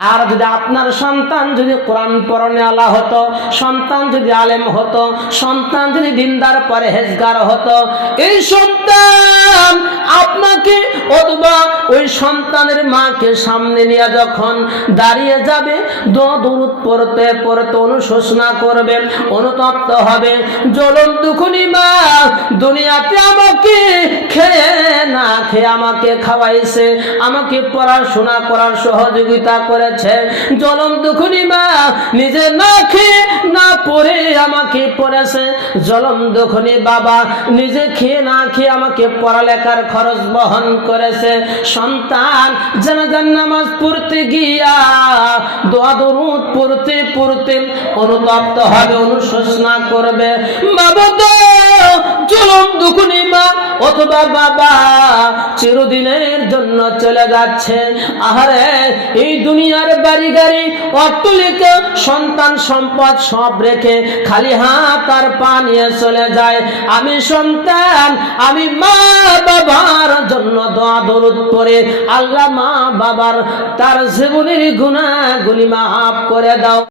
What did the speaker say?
আর যদি আপনার সন্তান যদি কোরআন পড়নেওয়ালা হতো, সন্তান যদি আলেম হতো, সন্তান যদি দিনদার পরহেজগার হতো, এই সন্তান আপনাকে অথবা ওই সন্তানের মাকে সামনে নিয়ে যখন দাঁড়িয়ে যাবে, দোয়া দরুদ পড়তে পড়তে অনুশোচনা করবে, অনুতপ্ত হবে, জ্বলন্ত খুনি মা দুনিয়াতে আমাকে খেয়ে না খেয়ে আমাকে খাওয়াইছে, আমাকে পড়াশোনা করার সহযোগিতা করে, জ্বলন্ত খুনি মা নিজে না খেয়ে না পড়ে আমাকে পড়েছে, জ্বলন্ত খুনি বাবা নিজে খেয়ে না খেয়ে আমাকে পড়ালেখার খরচ বহন করেছে। সন্তান জানাজার নামাজ পড়তে গিয়া দোয়া দরুদ পড়তে পড়তে অনুতপ্ত হবে, অনুশোচনা করবে, বাবা তো জ্বলন্ত খুনি মা অথবা বাবা চিরদিনের জন্য চলে যাচ্ছে। আহারে এই দুনিয়ার বাড়ি গাড়ি অট্টালিকা সন্তান সম্পদ সব রেখে খালি হাত আর পা নিয়ে চলে যায়। আমি সন্তান, আমি মা বাবার জন্য দোয়া দরুদ পড়ে, আল্লাহ মা বাবার তার জীবনের গুনাহগুলি মাফ করে দাও।